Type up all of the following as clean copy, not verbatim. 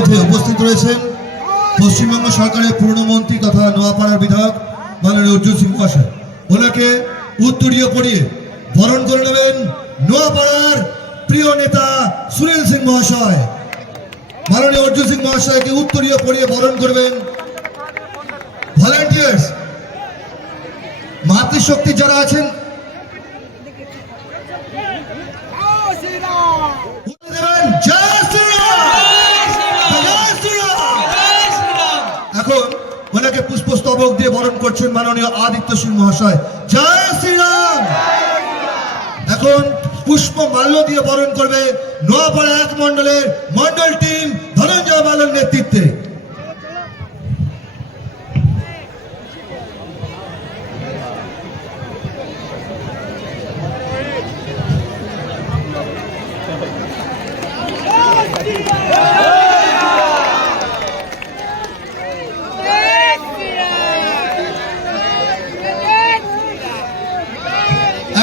মধ্যে উপস্থিত রয়েছেন পশ্চিমবঙ্গ সরকারের পুরমন্ত্রী তথা নোয়াপাড়ার বিধায়ক মাননীয় অর্জুন সিং মহাশয়। ওনাকে উত্তরীয় পরিয়ে বরণ করে নেবেন নোয়াপাড়ার প্রিয় নেতা সুনীল সিং মহাশয়। মাননীয় অর্জুন সিং মহাশয়কে উত্তরীয় পরিয়ে বরণ করবেন ভলান্টিয়ার্স, মাতৃশক্তি যারা আছেন। এখন ওনাকে পুষ্পস্তবক দিয়ে বরণ করছেন মাননীয় আদিত্য সিং মহাশয়। জয় শ্রীরাম। এখন পুষ্প মাল্য দিয়ে বরণ করবে নোয়াপাড়া 1 মন্ডলের মন্ডল টিম ধনঞ্জয় মাল্যর নেতৃত্বে।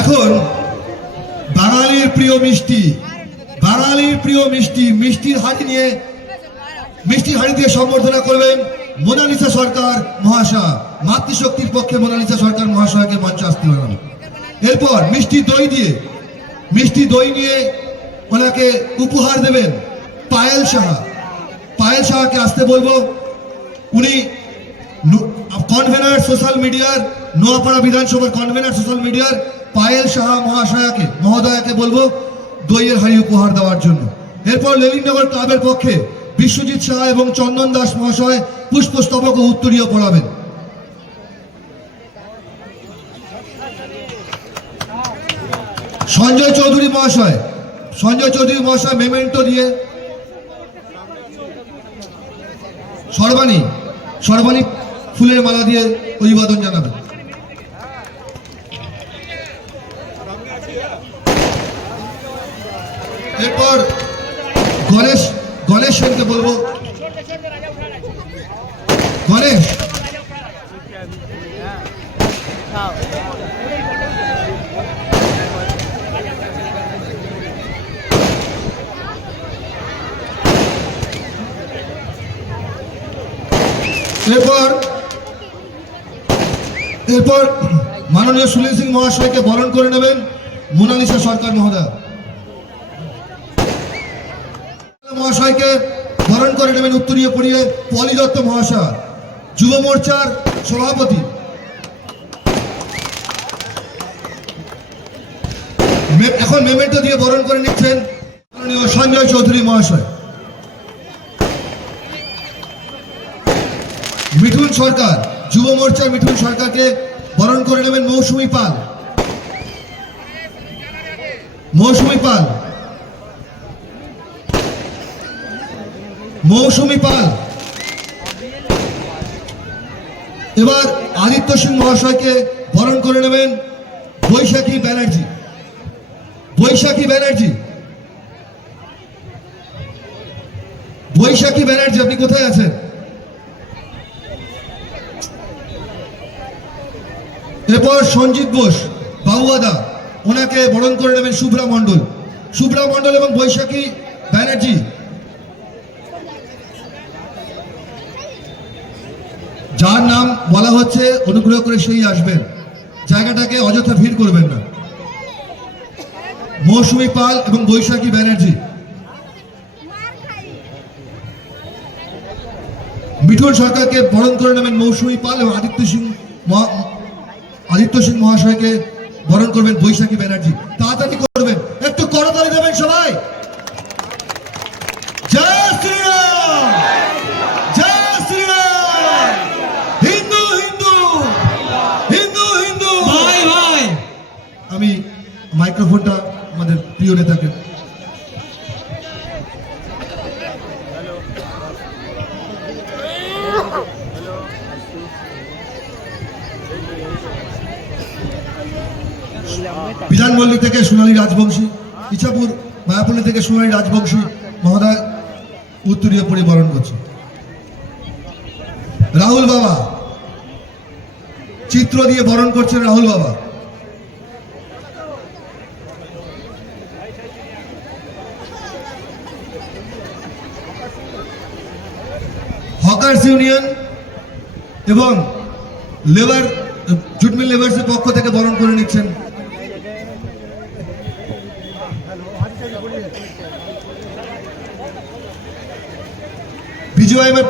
এখন বাঙালির প্রিয় মিষ্টি, বাঙালির প্রিয় মিষ্টি, মিষ্টির হাড়ি নিয়ে মিষ্টির হাড়ি দিয়ে সম্বর্ধনা করবেন মোনালিসা সরকার মহাশয়। মাতৃশক্তির পক্ষে মোনালিসা সরকার মহাশয়কে মঞ্চে আসতে হবে। এরপর মিষ্টি দই নিয়ে ওনাকে উপহার দেবেন পায়েল সাহা। পায়েল সাহাকে আসতে বলবো। উনি কনভেনার সোশ্যাল মিডিয়ার, নোয়াপাড়া বিধানসভার কনভেনার সোশ্যাল মিডিয়ার পায়েল সাহা মহোদয়াকে বলবো দইয়ের হাড়ি উপহার দেওয়ার জন্য। এরপর লেলিনগর ক্লাবের পক্ষে বিশ্বজিৎ সাহা এবং চন্দন দাস মহাশয় পুষ্পস্তবক ও উত্তরীয় পড়াবেন। সঞ্জয় চৌধুরী মহাশয় মেমেন্টো দিয়ে সর্বাণী ফুলের মালা দিয়ে অভিবাদন জানাবেন। এরপর গণেশ সেনকে বলবো। গণেশ এরপর মাননীয় সুনীল সিং মহাশয়কে বরণ করে নেবেন মোনালিসা সরকার মহাশয়কে বরণ করে নেবেন উত্তরীয় পরিয়ে পলি দত্ত মহাশয়, যুব মোর্চার সভাপতি। এখন মেমেন্টো দিয়ে বরণ করে নিচ্ছেন মাননীয় সঞ্জয় চৌধুরী মহাশয়। মিঠুন সরকার, যুব মোর্চার মিঠুন সরকারকে বরণ করে নেবেন মৌসুমী পাল। এবার আদিত্য সিং মহাশয়কে বরণ করে নেবেন বৈশাখী ব্যানার্জি। আপনি কোথায় আছেন? এরপর সঞ্জিত বোস বাবুয়াদা, ওনাকে বরণ করে নেবেন শুভ্রা মণ্ডল এবং বৈশাখী ব্যানার্জি। যার নাম বলা হচ্ছে অনুগ্রহ করে সেই আসবেন, জায়গাটাকে অযথা ভিড় করবেন না। মৌসুমী পাল এবং বৈশাখী ব্যানার্জি। মিঠুন সরকারকে বরণ করে নেবেন মৌসুমী পাল এবং আদিত্য সিং মহাশয়কে বরণ করবেন বৈশাখী ব্যানার্জি। তাড়াতাড়ি করবেন, একটু করতালি দেবেন সবাই। জয় শ্রীরাম, জয় শ্রীরাম। হিন্দু হিন্দু হিন্দু হিন্দু ভাই ভাই। আমি মাইক্রোফোনটা আমাদের প্রিয় নেতাকে। বিধানপল্লী থেকে সোনালী রাজবংশী, ইছাপুর মায়াপল্লী থেকে সোনালী রাজবংশী মহোদয় উত্তরীয় পরিবরণ করছে। রাহুল বাবা চিত্র দিয়ে বরণ করছেন রাহুল বাবা। হকার্স ইউনিয়ন এবং লেবার জুট মিল লেবার্সের পক্ষ থেকে বরণ করে নিচ্ছেন। বিজয়মের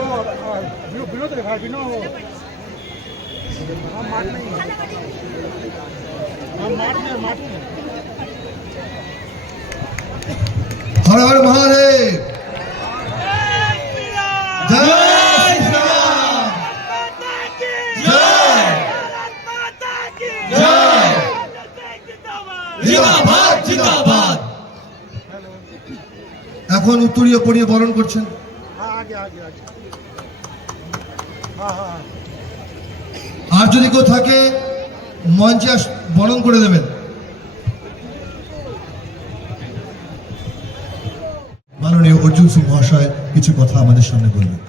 হর হর মহাদেব, জয় শ্রীরাম, জয় জয় জিন্দাবাদ জিন্দাবাদ। এখন উত্তরীয় পরিয়ে বরণ করছেন। আর যদি কেউ থাকে মঞ্চে বরণ করে দেবেন। মাননীয় অর্জুন সিং মহাশয় কিছু কথা আমাদের সামনে বলবেন।